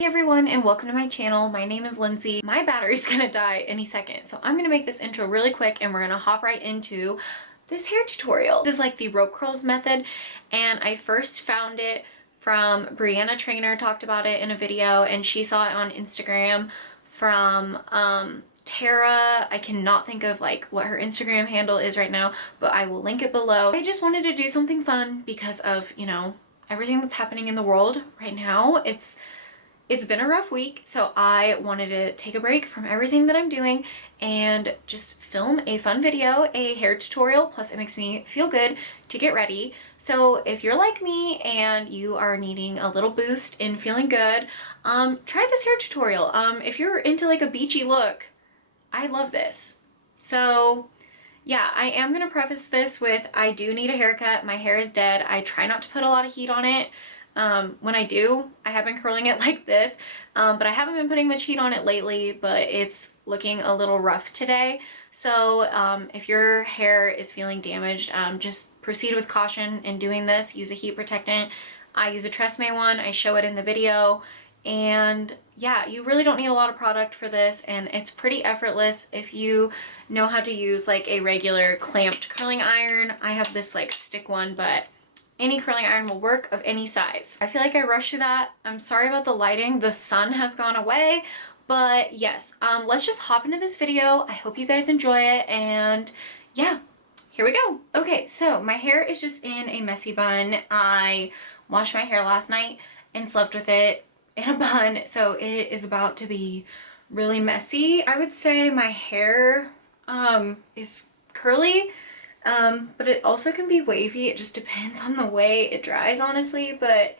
Hey everyone, and welcome to my channel. My name is Lindsay. My battery's gonna die any second, so I'm gonna make this intro really quick and we're gonna hop right into this hair tutorial. This is like the rope curls method, and I first found it from Brianna Trainer, talked about it in a video, and she saw it on Instagram from Tara. I cannot think of like what her Instagram handle is right now, but I will link it below. I just wanted to do something fun because of, you know, everything that's happening in the world right now. It's been a rough week, so I wanted to take a break from everything that I'm doing and just film a fun video, a hair tutorial, plus it makes me feel good to get ready. So if you're like me and you are needing a little boost in feeling good, try this hair tutorial. If you're into like a beachy look, I love this. So yeah, I am gonna preface this with I do need a haircut. My hair is dead. I try not to put a lot of heat on it. When I do, I have been curling it like this, but I haven't been putting much heat on it lately, but it's looking a little rough today. So if your hair is feeling damaged, just proceed with caution in doing this. Use a heat protectant. I use a Tresemme one. I show it in the video. And yeah, you really don't need a lot of product for this, and it's pretty effortless if you know how to use like a regular clamped curling iron. I have this like stick one, but any curling iron will work of any size. I feel like I rushed through that. I'm sorry about the lighting. The sun has gone away, but yes, let's just hop into this video. I hope you guys enjoy it, and yeah, here we go. Okay, so my hair is just in a messy bun. I washed my hair last night and slept with it in a bun, so it is about to be really messy. I would say my hair is curly, but it also can be wavy. It just depends on the way it dries, honestly. But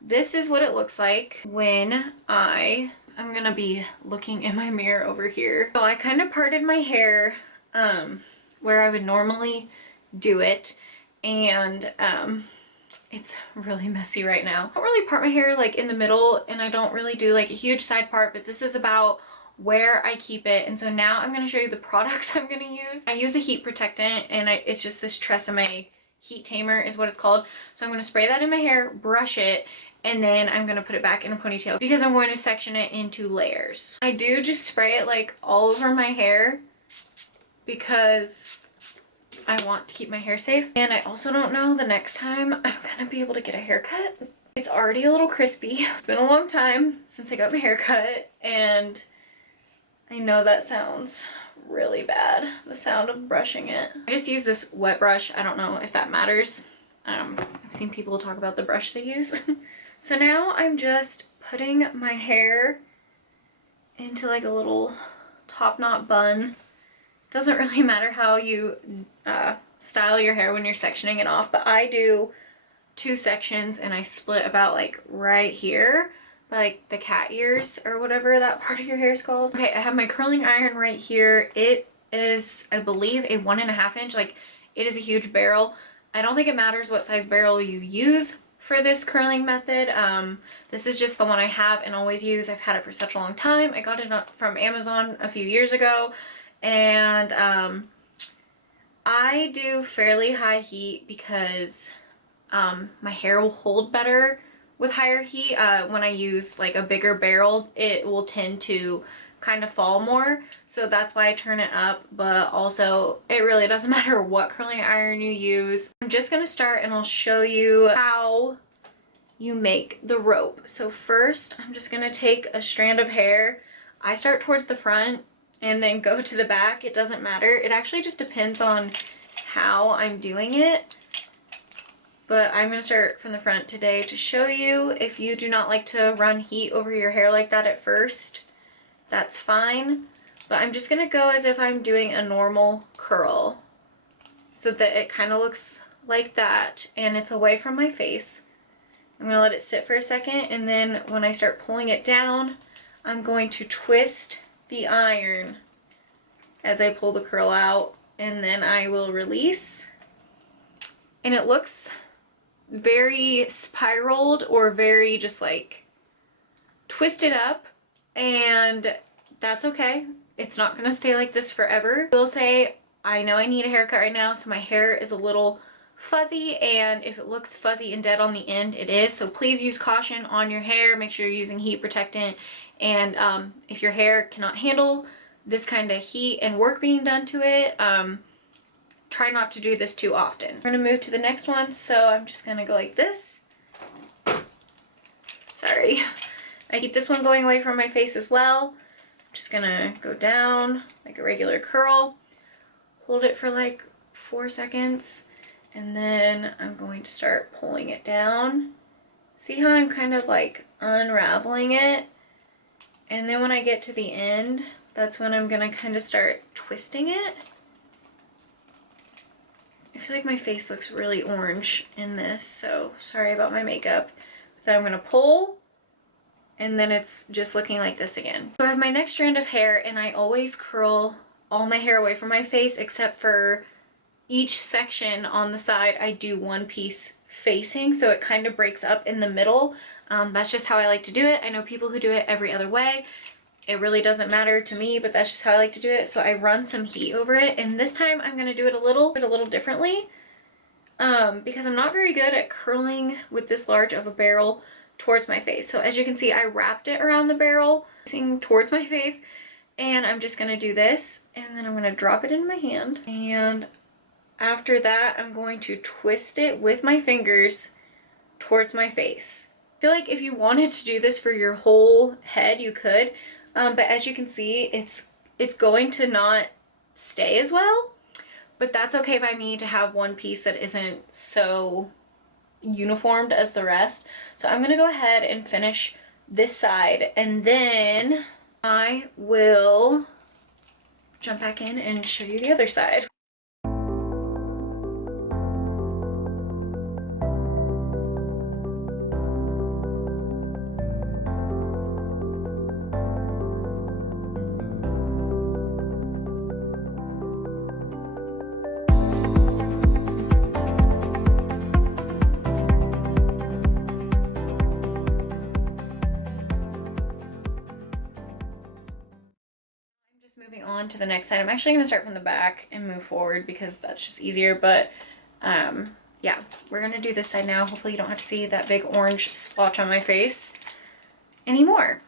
this is what it looks like when I'm gonna be looking in my mirror over here. So I kind of parted my hair where I would normally do it, and it's really messy right now. I don't really part my hair like in the middle, and I don't really do like a huge side part, but this is about where I keep it. And so now I'm going to show you the products I'm going to use. I use a heat protectant, and it's just this Tresemme heat tamer is what it's called. So I'm going to spray that in my hair, brush it, and then I'm going to put it back in a ponytail because I'm going to section it into layers. I do just spray it like all over my hair because I want to keep my hair safe. And I also don't know the next time I'm going to be able to get a haircut. It's already a little crispy. It's been a long time since I got my haircut, and I know that sounds really bad, the sound of brushing it. I just use this wet brush. I don't know if that matters. I've seen people talk about the brush they use. So now I'm just putting my hair into like a little top knot bun. Doesn't really matter how you style your hair when you're sectioning it off, but I do 2 sections, and I split about like right here, like the cat ears or whatever that part of your hair is called. Okay, I have my curling iron right here. It is, I believe, a 1.5 inch. Like, it is a huge barrel. I don't think it matters what size barrel you use for this curling method. This is just the one I have and always use. I've had it for such a long time. I got it from Amazon a few years ago, and I do fairly high heat because my hair will hold better with higher heat. When I use like a bigger barrel, it will tend to kind of fall more, so that's why I turn it up. But also, it really doesn't matter what curling iron you use. I'm just gonna start, and I'll show you how you make the rope. So first, I'm just gonna take a strand of hair. I start towards the front and then go to the back. It doesn't matter. It actually just depends on how I'm doing it. But I'm going to start from the front today to show you. If you do not like to run heat over your hair like that at first, that's fine. But I'm just going to go as if I'm doing a normal curl, so that it kind of looks like that and it's away from my face. I'm going to let it sit for a second, and then when I start pulling it down, I'm going to twist the iron as I pull the curl out, and then I will release. And it looks very spiraled or very just like twisted up, and that's okay. It's not gonna stay like this forever. I will say, I know I need a haircut right now, so my hair is a little fuzzy, and if it looks fuzzy and dead on the end, it is. So please use caution on your hair. Make sure you're using heat protectant, and if your hair cannot handle this kind of heat and work being done to it, try not to do this too often. We're gonna move to the next one, so I'm just gonna go like this. Sorry. I keep this one going away from my face as well. I'm just gonna go down like a regular curl, hold it for like 4 seconds, and then I'm going to start pulling it down. See how I'm kind of like unraveling it? And then when I get to the end, that's when I'm gonna kind of start twisting it. I feel like my face looks really orange in this, so sorry about my makeup. Then I'm gonna pull, and then it's just looking like this again. So I have my next strand of hair, and I always curl all my hair away from my face except for each section on the side. I do one piece facing, so it kind of breaks up in the middle. That's just how I like to do it. I know people who do it every other way. It really doesn't matter to me, but that's just how I like to do it. So I run some heat over it, and this time I'm gonna do it a little differently, because I'm not very good at curling with this large of a barrel towards my face. So as you can see, I wrapped it around the barrel facing towards my face, and I'm just gonna do this, and then I'm gonna drop it in my hand, and after that I'm going to twist it with my fingers towards my face. I feel like if you wanted to do this for your whole head, you could, but as you can see, it's going to not stay as well, but that's okay by me to have one piece that isn't so uniformed as the rest. So I'm gonna go ahead and finish this side, and then I will jump back in and show you the other side. Moving on to the next side. I'm actually going to start from the back and move forward because that's just easier, but yeah, we're going to do this side now. Hopefully you don't have to see that big orange splotch on my face anymore.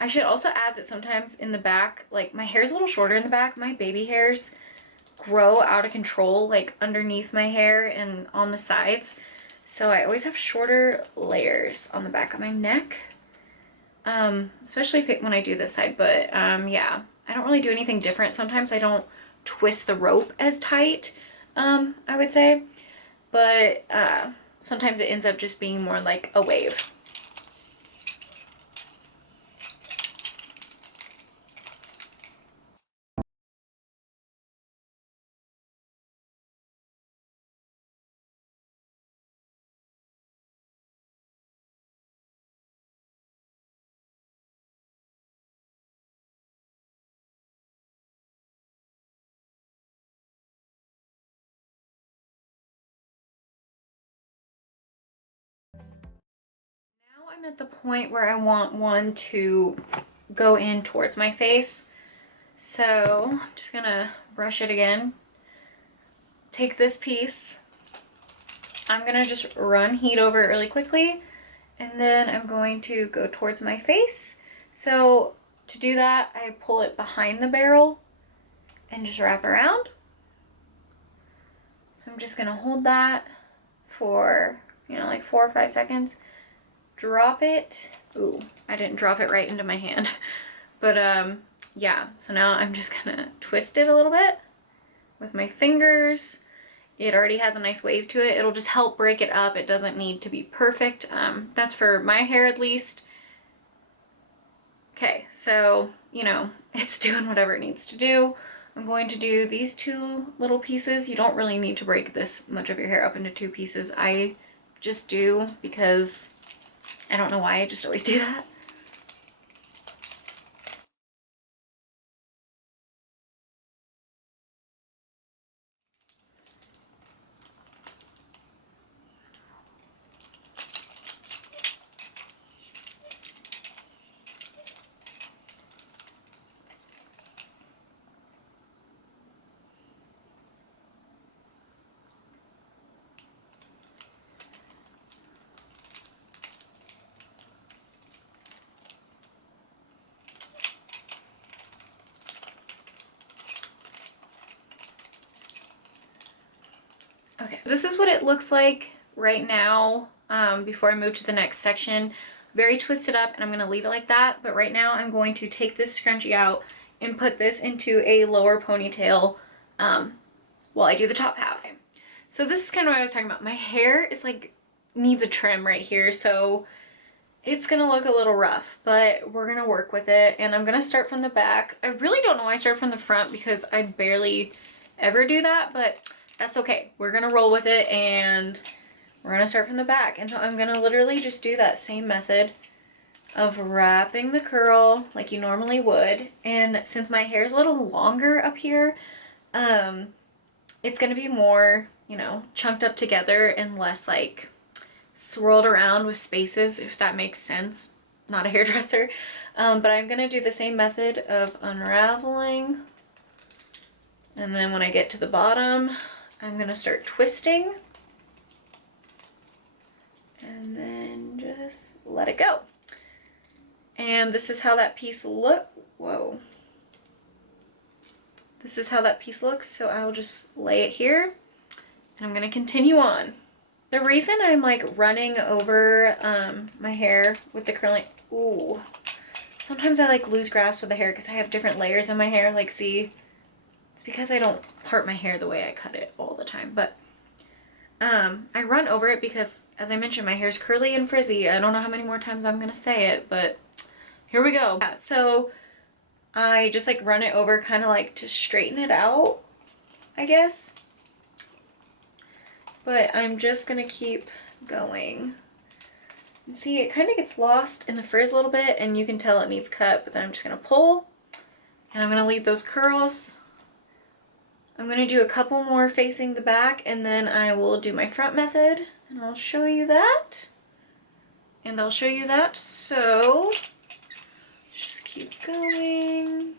I should also add that sometimes in the back, like my hair is a little shorter in the back. My baby hairs grow out of control, like underneath my hair and on the sides. So I always have shorter layers on the back of my neck. Especially when I do this side, but yeah, I don't really do anything different. Sometimes I don't twist the rope as tight, I would say, but sometimes it ends up just being more like a wave. Now I'm at the point where I want one to go in towards my face. So I'm just gonna brush it again. Take this piece. I'm gonna just run heat over it really quickly, and then I'm going to go towards my face. So to do that, I pull it behind the barrel and just wrap around. So I'm just gonna hold that for, you know, like 4 or 5 seconds. Drop it. Ooh, I didn't drop it right into my hand. But yeah, so now I'm just gonna twist it a little bit with my fingers. It already has a nice wave to it. It'll just help break it up. It doesn't need to be perfect. That's for my hair at least. Okay, so, you know, it's doing whatever it needs to do. I'm going to do these 2 little pieces. You don't really need to break this much of your hair up into 2 pieces. I just do because I don't know why, I just always do that. Okay, this is what it looks like right now before I move to the next section. Very twisted up, and I'm gonna leave it like that. But right now I'm going to take this scrunchie out and put this into a lower ponytail while I do the top half. Okay. So this is kind of what I was talking about. My hair is like, needs a trim right here, so it's gonna look a little rough, but we're gonna work with it. And I'm gonna start from the back. I really don't know why I start from the front because I barely ever do that, but that's okay. We're gonna roll with it and we're gonna start from the back. And so I'm gonna literally just do that same method of wrapping the curl like you normally would. And since my hair is a little longer up here, it's gonna be more, you know, chunked up together and less like swirled around with spaces, if that makes sense. Not a hairdresser. But I'm gonna do the same method of unraveling. And then when I get to the bottom, I'm gonna start twisting. And then just let it go. And this is how that piece whoa. This is how that piece looks, so I'll just lay it here. And I'm gonna continue on. The reason I'm like running over my hair with the curling, ooh. Sometimes I like lose grasp with the hair because I have different layers in my hair, like see? It's because I don't part my hair the way I cut it all the time, but I run over it because, as I mentioned, my hair's curly and frizzy. I don't know how many more times I'm gonna say it, but here we go. Yeah, so I just like run it over kind of like to straighten it out, I guess. But I'm just gonna keep going. And see, it kind of gets lost in the frizz a little bit and you can tell it needs cut, but then I'm just gonna pull and I'm gonna leave those curls. I'm gonna do a couple more facing the back and then I will do my front method and I'll show you that. And I'll show you that, so just keep going.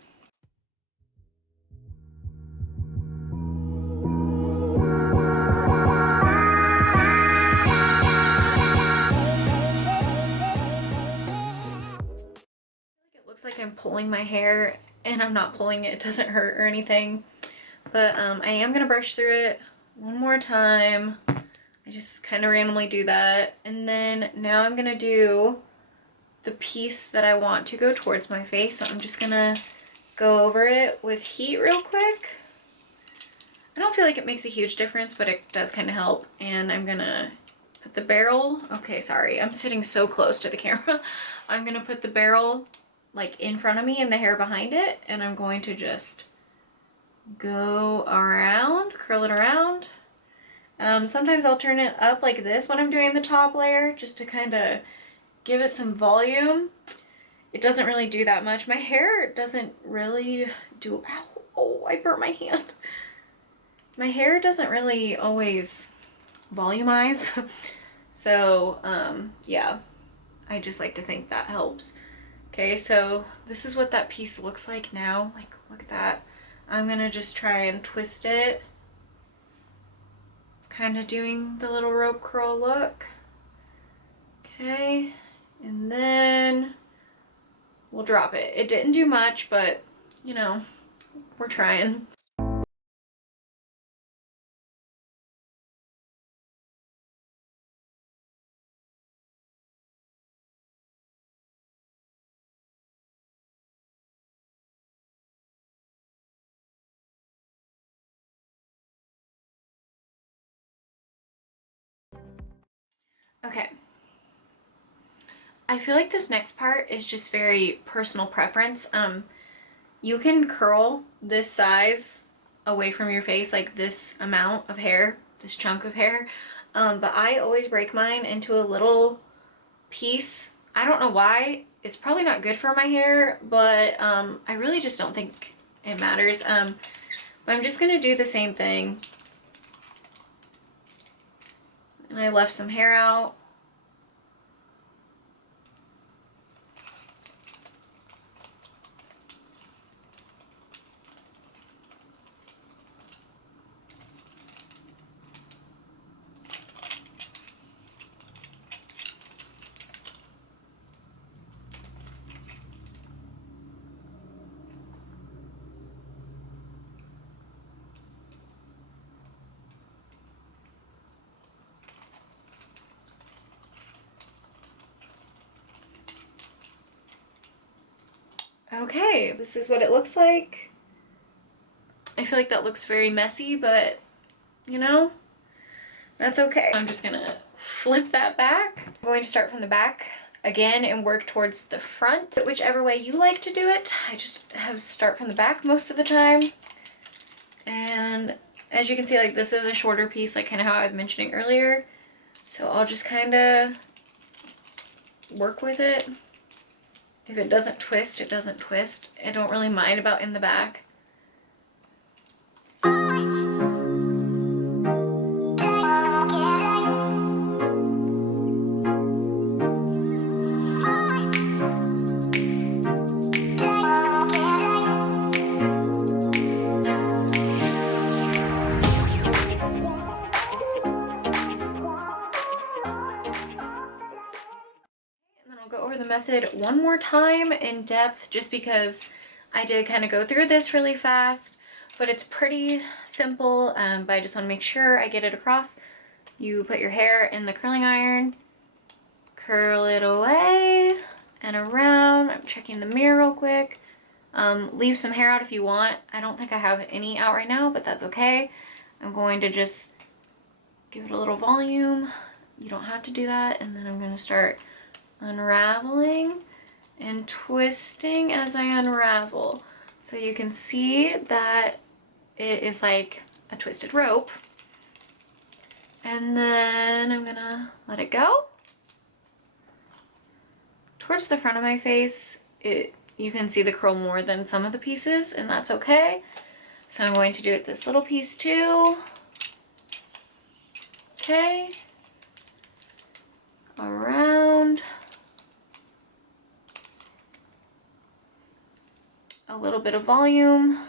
It looks like I'm pulling my hair and I'm not pulling it, it doesn't hurt or anything. But I am gonna brush through it one more time. I just kind of randomly do that. And then now I'm gonna do the piece that I want to go towards my face. So I'm just gonna go over it with heat real quick. I don't feel like it makes a huge difference, but it does kind of help. And I'm gonna put the barrel, okay, sorry, I'm sitting so close to the camera. I'm gonna put the barrel like in front of me and the hair behind it. And I'm going to just go around, curl it around. Sometimes I'll turn it up like this when I'm doing the top layer just to kind of give it some volume. It doesn't really do that much. My hair doesn't really do, ow, oh, I burnt my hand. My hair doesn't really always volumize. So, yeah, I just like to think that helps. Okay, so this is what that piece looks like now. Like, look at that. I'm gonna just try and twist it. It's kind of doing the little rope curl look. Okay, and then we'll drop it. It didn't do much, but you know, we're trying. Okay. I feel like this next part is just very personal preference. You can curl this size away from your face, like this amount of hair, this chunk of hair. But I always break mine into a little piece. I don't know why. It's probably not good for my hair, but I really just don't think it matters. But I'm just gonna do the same thing. And I left some hair out. Okay, this is what it looks like. I feel like that looks very messy, but you know, that's okay. I'm just gonna flip that back. I'm going to start from the back again and work towards the front. Whichever way you like to do it, I just have start from the back most of the time. And as you can see, like this is a shorter piece, like kind of how I was mentioning earlier. So I'll just kind of work with it. If it doesn't twist, it doesn't twist. I don't really mind about in the back. Method one more time in depth, just because I did kind of go through this really fast, but it's pretty simple, but I just want to make sure I get it across. You put your hair in the curling iron, curl it away and around. I'm checking the mirror real quick. Leave some hair out if you want. I don't think I have any out right now, but that's okay. I'm going to just give it a little volume. You don't have to do that. And then I'm going to start unraveling and twisting as I unravel. So you can see that it is like a twisted rope. And then I'm gonna let it go. Towards the front of my face, you can see the curl more than some of the pieces, and that's okay. So I'm going to do it this little piece too. Okay. Around. A little bit of volume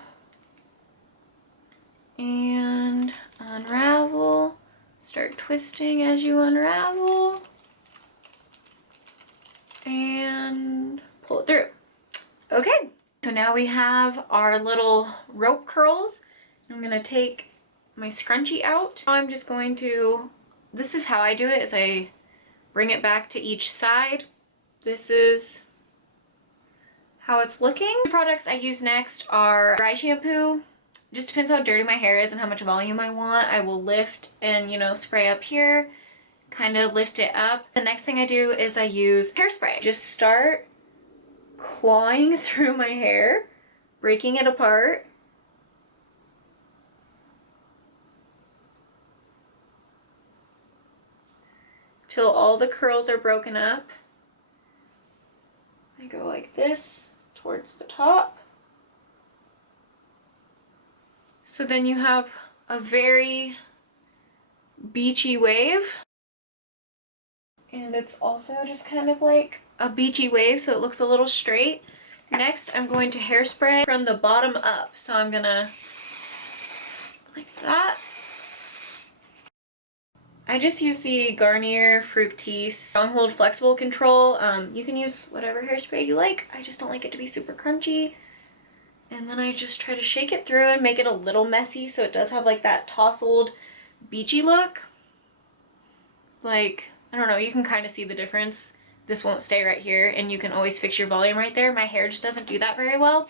and unravel. Start twisting as you unravel and pull it through. Okay, so now we have our little rope curls. I'm gonna take my scrunchie out. I'm just going to, this is how I do it, is I bring it back to each side. This is how it's looking. The products I use next are dry shampoo. Just depends how dirty my hair is and how much volume I want. I will lift and, you know, spray up here, kind of lift it up. The next thing I do is I use hairspray. Just start clawing through my hair, breaking it apart. Till all the curls are broken up. I go like this towards the top. So then you have a very beachy wave. And it's also just kind of like a beachy wave, so it looks a little straight. Next, I'm going to hairspray from the bottom up. So I'm gonna, like that. I just use the Garnier Fructis Stronghold Flexible Control. You can use whatever hairspray you like. I just don't like it to be super crunchy. And then I just try to shake it through and make it a little messy so it does have like that tousled beachy look. Like, I don't know, you can kind of see the difference. This won't stay right here, and you can always fix your volume right there. My hair just doesn't do that very well.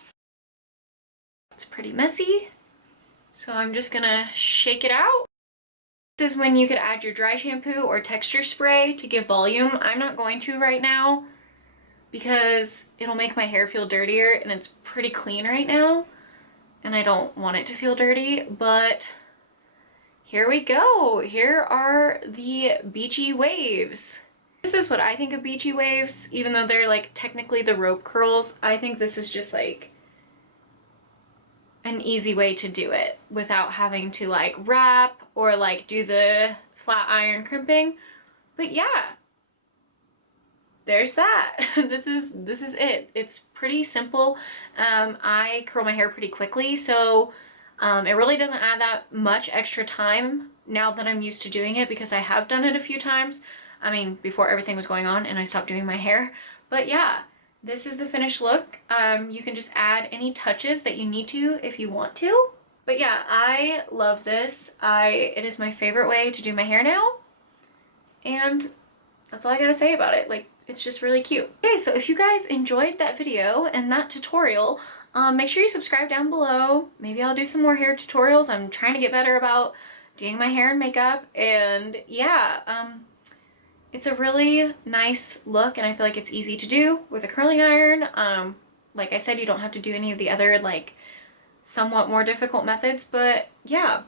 It's pretty messy. So I'm just gonna shake it out. This is when you could add your dry shampoo or texture spray to give volume. I'm not going to right now because it'll make my hair feel dirtier, and it's pretty clean right now and I don't want it to feel dirty, but here we go. Here are the beachy waves. This is what I think of beachy waves, even though they're like technically the rope curls. I think this is just like an easy way to do it without having to like wrap or like do the flat iron crimping. But yeah, there's that. This is it. It's pretty simple. I curl my hair pretty quickly, so it really doesn't add that much extra time now that I'm used to doing it, because I have done it a few times. I mean, before everything was going on and I stopped doing my hair. But yeah, this is the finished look. You can just add any touches that you need to if you want to. But yeah, I love this. It is my favorite way to do my hair now. And that's all I gotta say about it. Like, it's just really cute. Okay, so if you guys enjoyed that video and that tutorial, make sure you subscribe down below. Maybe I'll do some more hair tutorials. I'm trying to get better about doing my hair and makeup, and yeah, it's a really nice look, and I feel like it's easy to do with a curling iron. Like I said, you don't have to do any of the other like somewhat more difficult methods, but yeah.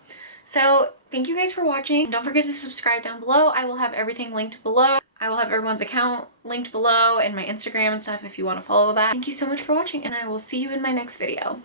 So thank you guys for watching. Don't forget to subscribe down below. I will have everything linked below. I will have everyone's account linked below and my Instagram and stuff if you want to follow that. Thank you so much for watching, and I will see you in my next video.